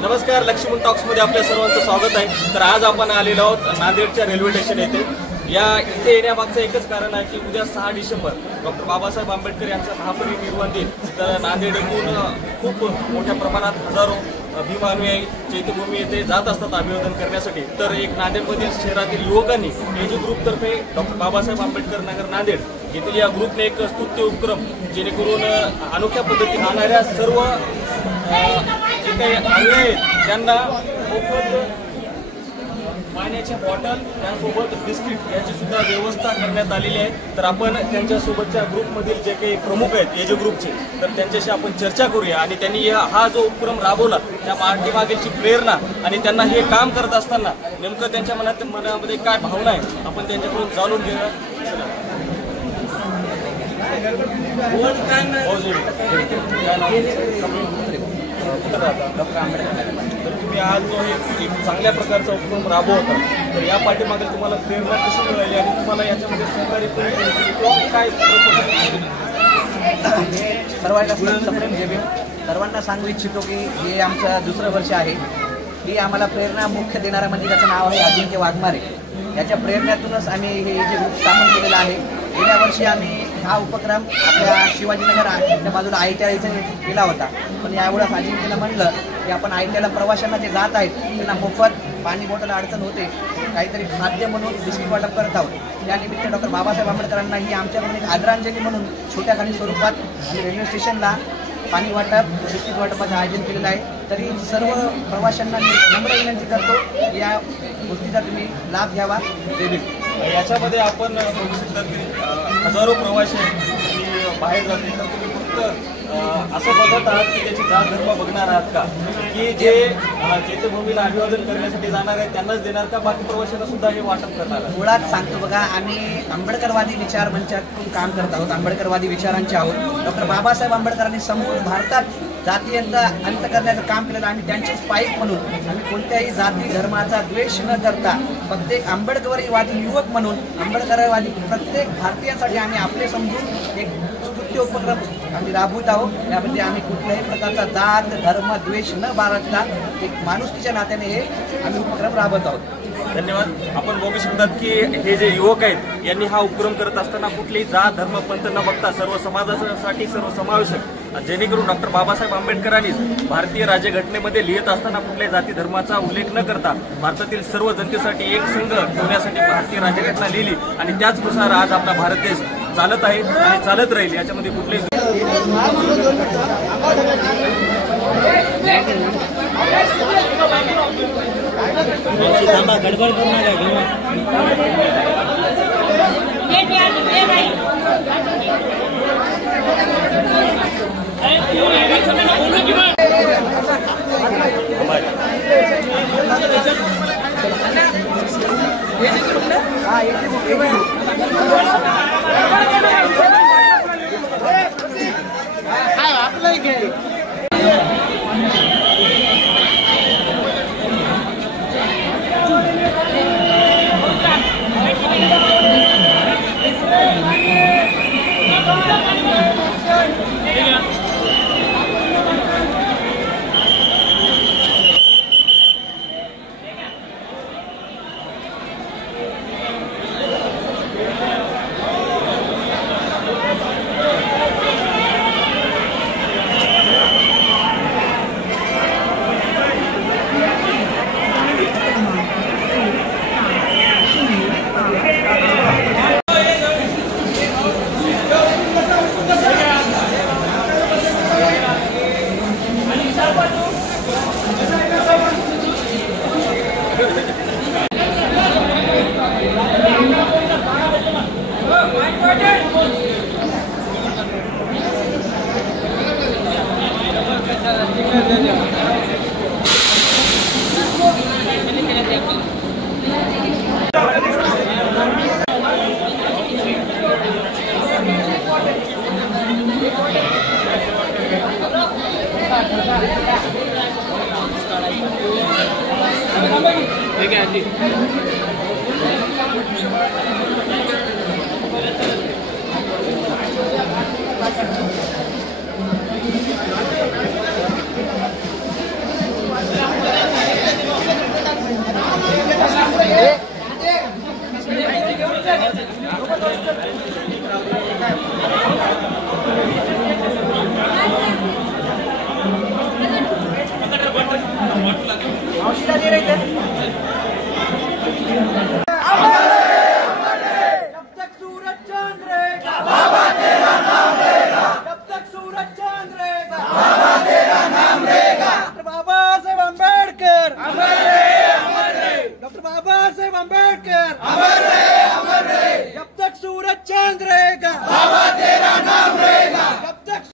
नमस्कार, लक्ष्मण टॉक्स मध्ये आपल्या सर्वांचं स्वागत आहे। तर आज आपण आलेलो आहोत नांदेडच्या रेल्वे स्टेशन येथे। इथे येण्यामागचं एकच कारण आहे की उद्या 6 डिसेंबर डॉक्टर बाबासाहेब आंबेडकर यांचा महापरिनिर्वाण दिन। तर नांदेड येथून खूप मोठ्या प्रमाणात हजारो भीमानुयायी चैत्यभूमी येथे जात असतात अभिवादन करण्यासाठी। तर एक नांदेडमधील शहरातील युवकांनी एजी ग्रुप तर्फे डॉक्टर बाबासाहेब आंबेडकर नगर नांदेड येथील या ग्रुपने एक स्तुत्य उपक्रम जेणेकरून अनोख्या पद्धतीने राहणाऱ्या सर्व जे काही अनुयायी आहेत त्यांना मोफत पाण्याच्या बॉटल त्यासोबत बिस्किट याची सुद्धा व्यवस्था करण्यात आलेली आहे। तर आपण त्यांच्यासोबतच्या ग्रुपमधील जे काही प्रमुख आहेत एजी ग्रुपचे, तर त्यांच्याशी आपण चर्चा करूया आणि त्यांनी हा जो उपक्रम राबवला त्या पाठीमागीलची प्रेरणा आणि त्यांना हे काम करत असताना नेमकं त्यांच्या मनामध्ये काय भावना आहे आपण त्यांच्याकडून जाणून घेऊया। डॉक्टर आंबेडकर, तर तुम्ही आज जो हे चांगल्या प्रकारचा उपक्रम राबवता, तर या पाठीमागे तुम्हाला प्रेरणा कशी मिळाली आणि तुम्हाला याच्यामध्ये सहकार्य काय? सर्वांना सांगू इच्छितो की हे आमचं दुसरं वर्ष आहे। ही आम्हाला प्रेरणा मुख्य देणारा म्हणजे त्याचं नाव आहे अजिंक्य वाघमारे। याच्या प्रेरणेतूनच आम्ही हे जे ग्रुप स्थापन केलेलं आहे। गेल्या वर्षी आम्ही हा उपक्रम आपल्या शिवाजीनगर त्या बाजूला ITI इथे केला होता, पण यावेळेस अजिंक्यला म्हणलं की आपण ITIला प्रवाशांना जे जात आहेत त्यांना मोफत पाणी बॉटल अडचण होते, काहीतरी खाद्य म्हणून बिस्किट वाटप करत आहोत। त्यानिमित्त डॉक्टर बाबासाहेब आंबेडकरांना ही आमच्याकडून एक आदरांजली म्हणून छोट्या खाली स्वरूपात रेल्वे स्टेशनला पाणी वाटप बिस्किट वाटपाचं आयोजन केलेलं आहे। तरी सर्व प्रवाशांना मी नम्र विनंती करतो या गोष्टीचा तुम्ही लाभ घ्यावा। याच्यामध्ये आपण हजारो प्रवासी बाहेर जाते, तर तुम्ही फक्त असं बघत आहात की त्याची जात धर्म बघणार आहात का, की जे चैत्यभूमीला अभिवादन करण्यासाठी जाणार आहेत त्यांनाच देणार का, बाकी प्रवाशांना सुद्धा हे वाटप करणार? मुळात सांगतो बघा, आम्ही आंबेडकरवादी विचार मंचातून काम करत आहोत, आंबेडकरवादी विचारांचे आहोत। डॉक्टर बाबासाहेब आंबेडकरांनी संपूर्ण भारतात जातीयता अंत करण्याचं काम केलेलं आणि त्यांचेच पाईक म्हणून आम्ही कोणत्याही जाती धर्माचा द्वेष न करता प्रत्येक आंबेडकरवादी युवक म्हणून आंबेडकरवादी प्रत्येक भारतीयांसाठी आम्ही आपले समजून एक स्तुत्य उपक्रम आम्ही राबवत आहोत। यामध्ये आम्ही कुठल्याही प्रकारचा जात धर्म द्वेष न बाळगता एक माणुसकीच्या नात्याने हे आम्ही उपक्रम राबवत आहोत। धन्यवाद। आपण बघू शकतात की हे जे युवक आहेत यांनी हा उपक्रम करत असताना कुठलीही जात धर्म पंथ न बघता सर्व समाजासाठी सर्व समावेशक, जेणेकरून डॉक्टर बाबासाहेब आंबेडकरांनी भारतीय राज्यघटनेमध्ये लिहित असताना कुठल्याही जाती धर्माचा उल्लेख न करता भारतातील सर्व जनतेसाठी एक संघ ठेवण्यासाठी भारतीय राज्यघटना लिहिली आणि त्याचनुसार आज आपला भारत देश चालत आहे आणि चालत राहील। याच्यामध्ये कुठलेही गडबड करू Thank you. ठीक आहे आजी